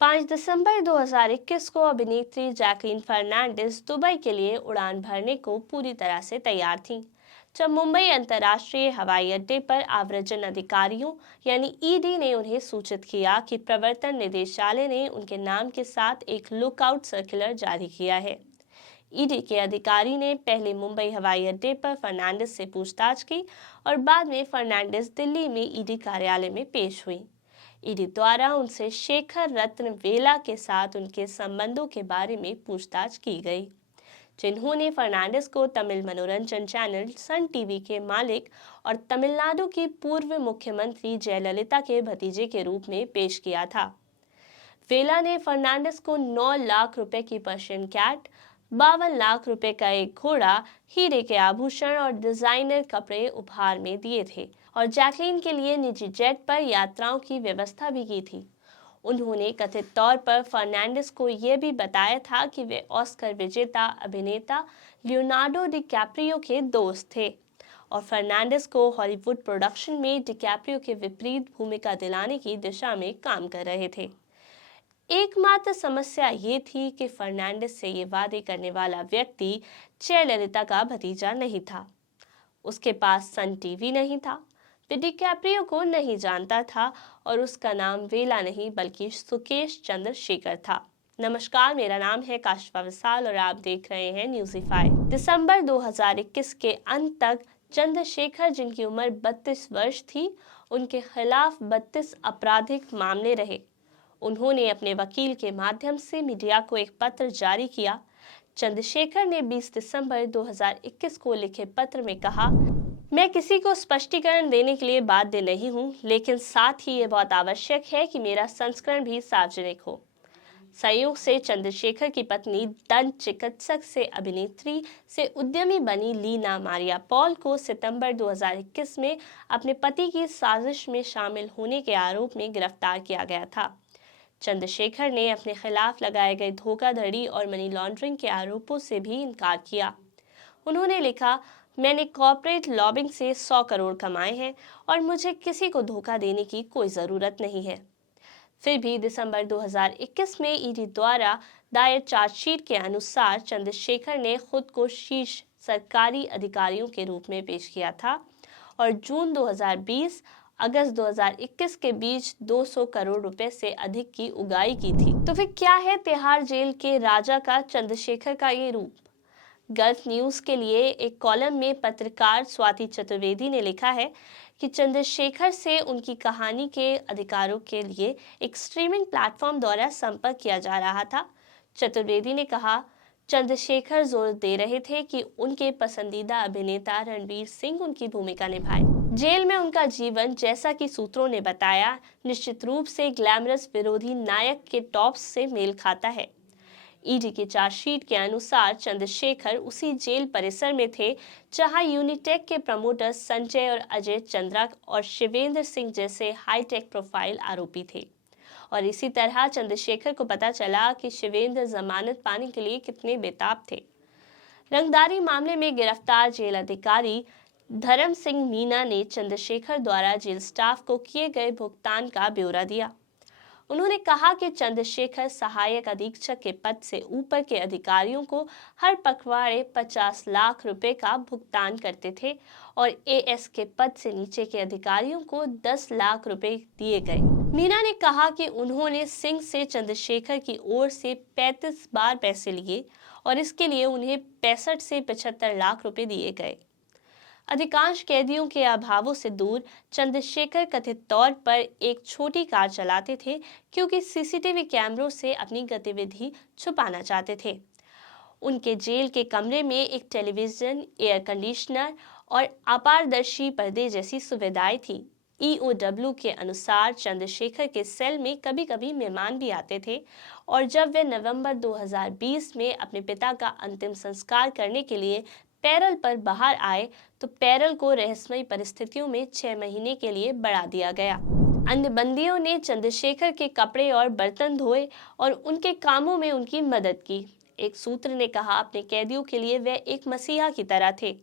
5 दिसंबर 2021 को अभिनेत्री Jacqueline Fernandes Dubai के लिए उड़ान भरने को पूरी तरह से तैयार थीं, जब मुंबई अंतर्राष्ट्रीय हवाई अड्डे पर आव्रजन अधिकारियों यानी ईडी ने उन्हें सूचित किया कि प्रवर्तन निदेशालय ने उनके नाम के साथ एक लुकआउट सर्कुलर जारी किया है। ईडी के अधिकारी ने पहले मुंबई हवाई अड्डे पर फर्नांडिस से पूछताछ की और बाद में फर्नांडिस दिल्ली में ईडी कार्यालय में पेश हुई। ईडी द्वारा उनसे शेखर रत्न वेला के साथ उनके संबंधों के बारे में पूछताछ की गई, जिन्होंने फर्नांडिस को तमिल मनोरंजन चैनल सन टीवी के मालिक और तमिलनाडु की पूर्व मुख्यमंत्री जयललिता के भतीजे के रूप में पेश किया था। वेला ने फर्नांडिस को 9 लाख रुपए की पर्शियन कैट, 52 लाख रुपए का एक घोड़ा, हीरे के आभूषण और डिजाइनर कपड़े उपहार में दिए थे और जैकलीन के लिए निजी जेट पर यात्राओं की व्यवस्था भी की थी। उन्होंने कथित तौर पर फर्नांडिस को यह भी बताया था कि वे ऑस्कर विजेता अभिनेता लियोनार्डो डिकैप्रियो के दोस्त थे और फर्नांडिस को हॉलीवुड प्रोडक्शन में डिकैप्रियो के विपरीत भूमिका दिलाने की दिशा में काम कर रहे थे। एकमात्र समस्या ये थी कि फर्नांडिस से ये वादे करने वाला व्यक्ति जयललिता का भतीजा नहीं था। उसके पास सन टीवी नहीं था, वे डिकैप्रियो को नहीं जानता था और उसका नाम वेला नहीं बल्कि सुकेश चंद्रशेखर था। नमस्कार, मेरा नाम है काशिफा विशाल और आप देख रहे हैं न्यूज़ीफाई। दिसंबर 2021 के अंत तक चंद्रशेखर, जिनकी उम्र 32 वर्ष थी, उनके खिलाफ 32 आपराधिक मामले रहे। उन्होंने अपने वकील के माध्यम से मीडिया को एक पत्र जारी किया। चंद्रशेखर ने 20 दिसंबर 2021 को लिखे पत्र में कहा, मैं किसी को स्पष्टीकरण देने के लिए बाध्य नहीं हूं, लेकिन साथ ही ये बहुत आवश्यक है कि मेरा संस्करण भी सार्वजनिक हो। संयोग से चंद्रशेखर की पत्नी दंत चिकित्सक से अभिनेत्री से उद्यमी बनी लीना मारिया पॉल को सितंबर 2021 में अपने पति की साजिश में शामिल होने के आरोप में गिरफ्तार किया गया था। चंद्रशेखर ने अपने खिलाफ लगाए गए धोखाधड़ी और मनी लॉन्ड्रिंग के आरोपों से भी इनकार किया। उन्होंने लिखा, मैंने कॉर्पोरेट लॉबिंग से 100 करोड़ कमाए हैं और मुझे किसी को धोखा देने की कोई ज़रूरत नहीं है। फिर भी दिसंबर 2021 में ईडी द्वारा दायर चार्जशीट के अनुसार चंद्रशेखर ने खुद को शीर्ष सरकारी अधिकारियों के रूप में पेश किया था और जून 2020 अगस्त 2021 के बीच 200 करोड़ रुपए से अधिक की उगाही की थी। तो फिर क्या है तिहाड़ जेल के राजा का चंद्रशेखर का ये रूप? गल्फ न्यूज़ के लिए एक कॉलम में पत्रकार स्वाति चतुर्वेदी ने लिखा है कि चंद्रशेखर से उनकी कहानी के अधिकारों के लिए एक स्ट्रीमिंग प्लेटफॉर्म द्वारा संपर्क किया जा रहा था। चतुर्वेदी ने कहा, चंद्रशेखर जोर दे रहे थे कि उनके पसंदीदा अभिनेता रणवीर सिंह उनकी भूमिका निभाए। जेल में उनका जीवन, जैसा कि सूत्रों ने बताया, निश्चित रूप से ग्लैमरस विरोधी नायक के टॉप्स से मेल खाता है। ईडी की चार्जशीट के अनुसार चंद्रशेखर उसी जेल परिसर में थे जहां यूनिटेक के प्रमोटर संजय और अजय चंद्रा और शिवेंद्र सिंह जैसे हाईटेक प्रोफाइल आरोपी थे। और इसी तरह चंद्रशेखर को पता चला कि शिवेंद्र जमानत पाने के लिए कितने बेताब थे। रंगदारी मामले में गिरफ्तार जेल अधिकारी धर्म सिंह मीना ने चंद्रशेखर द्वारा जेल स्टाफ को किए गए भुगतान का ब्यौरा दिया। उन्होंने कहा कि चंद्रशेखर सहायक अधीक्षक के पद से ऊपर के अधिकारियों को हर पखवाड़े 50 लाख रुपए का भुगतान करते थे और एएस के पद से नीचे के अधिकारियों को 10 लाख रुपए दिए गए। मीना ने कहा कि उन्होंने सिंह से चंद्रशेखर की ओर से 35 बार पैसे लिए और इसके लिए उन्हें 65 से 75 लाख रुपए दिए गए। अधिकांश कैदियों के अभावों से दूर चंद्रशेखर कथित तौर पर एक छोटी कार चलाते थे क्योंकि सीसीटीवी कैमरों से अपनी गतिविधि छुपाना चाहते थे। उनके जेल के कमरे में एक टेलीविजन, एयर कंडीशनर और अपारदर्शी पर्दे जैसी सुविधाएं थी। ईओडब्ल्यू के अनुसार चंद्रशेखर के सेल में कभी कभी मेहमान भी आते थे और जब वे नवंबर 2020 में अपने पिता का अंतिम संस्कार करने के लिए पैरल पर बाहर आए तो पैरल को रहस्यमयी परिस्थितियों में 6 महीने के लिए बढ़ा दिया गया। अन्य बंदियों ने चंद्रशेखर के कपड़े और बर्तन धोए और उनके कामों में उनकी मदद की। एक सूत्र ने कहा, अपने कैदियों के लिए वे एक मसीहा की तरह थे।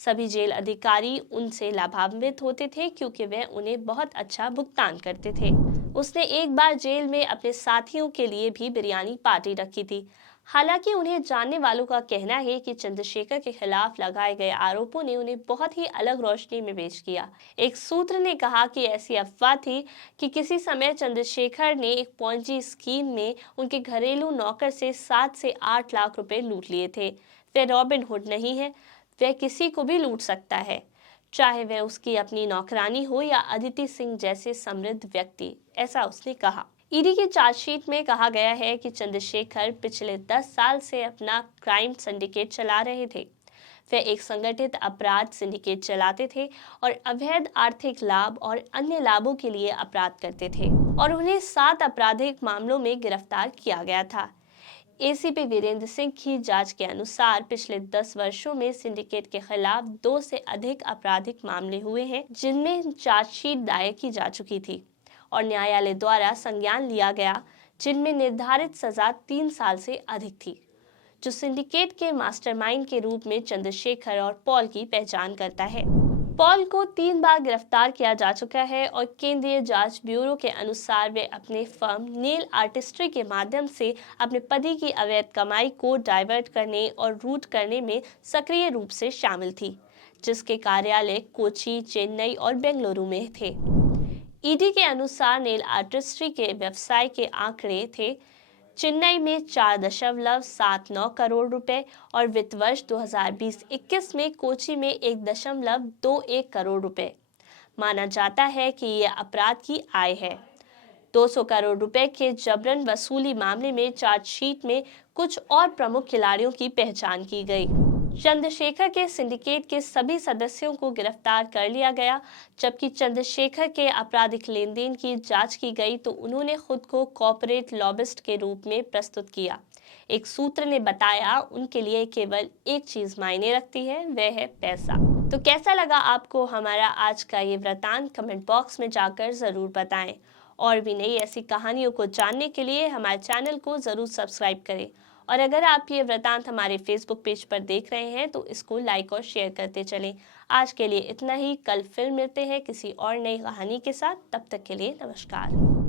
सभी जेल अधिकारी उनसे लाभान्वित होते थे क्योंकि वे उन्हें बहुत अच्छा भुगतान करते थे। उसने एक बार जेल में अपने साथियों के लिए भी बिरयानी पार्टी रखी थी। हालांकि उन्हें जानने वालों का कहना है कि चंद्रशेखर के खिलाफ लगाए गए आरोपों ने उन्हें बहुत ही अलग रोशनी में पेश किया। एक सूत्र ने कहा कि ऐसी अफवाह थी कि किसी समय चंद्रशेखर ने एक पॉन्जी स्कीम में उनके घरेलू नौकर से 7 से 8 लाख रुपए लूट लिए थे। वह रॉबिन हुड नहीं है, वह किसी को भी लूट सकता है, चाहे वह उसकी अपनी नौकरानी हो या अदिति सिंह जैसे समृद्ध व्यक्ति, ऐसा उसने कहा। ईडी की चार्जशीट में कहा गया है कि चंद्रशेखर पिछले 10 साल से अपना क्राइम सिंडिकेट चला रहे थे। वे एक संगठित अपराध सिंडिकेट चलाते थे और अवैध आर्थिक लाभ और अन्य लाभों के लिए अपराध करते थे और उन्हें 7 आपराधिक मामलों में गिरफ्तार किया गया था। एसीपी वीरेंद्र सिंह की जांच के अनुसार पिछले 10 वर्षों में सिंडिकेट के खिलाफ 2 से अधिक आपराधिक मामले हुए हैं, जिनमें चार्जशीट दायर की जा चुकी थी और न्यायालय द्वारा संज्ञान लिया गया, जिनमें निर्धारित सजा 3 साल से अधिक थी, जो सिंडिकेट के मास्टरमाइंड के रूप में चंद्रशेखर और पॉल की पहचान करता है। पॉल को 3 बार गिरफ्तार किया जा चुका है और केंद्रीय जांच ब्यूरो के अनुसार वे अपने फर्म नेल आर्टिस्ट्री के माध्यम से अपने पति की अवैध कमाई को डाइवर्ट करने और रूट करने में सक्रिय रूप से शामिल थी, जिसके कार्यालय कोची, चेन्नई और बेंगलुरु में थे। ईडी के अनुसार नेल आर्टिस्ट्री के व्यवसाय के आंकड़े थे चेन्नई में 4.79 करोड़ रुपए और वित्त वर्ष 2020-21 में कोची में 1.21 करोड़ रुपए। माना जाता है कि यह अपराध की आय है। 200 करोड़ रुपए के जबरन वसूली मामले में चार्जशीट में कुछ और प्रमुख खिलाड़ियों की पहचान की गई। चंद्रशेखर के सिंडिकेट के सभी सदस्यों को गिरफ्तार कर लिया गया। जबकि चंद्रशेखर के आपराधिक लेन देन की जांच की गई तो उन्होंने खुद को कॉर्पोरेट लॉबिस्ट के रूप में प्रस्तुत किया। एक सूत्र ने बताया उनके लिए केवल एक चीज मायने रखती है, वह है पैसा। तो कैसा लगा आपको हमारा आज का ये वृतांत? कमेंट बॉक्स में जाकर जरूर बताएं। और भी नई ऐसी कहानियों को जानने के लिए हमारे चैनल को जरूर सब्सक्राइब करें। और अगर आप ये वृतांत हमारे फेसबुक पेज पर देख रहे हैं तो इसको लाइक और शेयर करते चलें। आज के लिए इतना ही। कल फिर मिलते हैं किसी और नई कहानी के साथ। तब तक के लिए नमस्कार।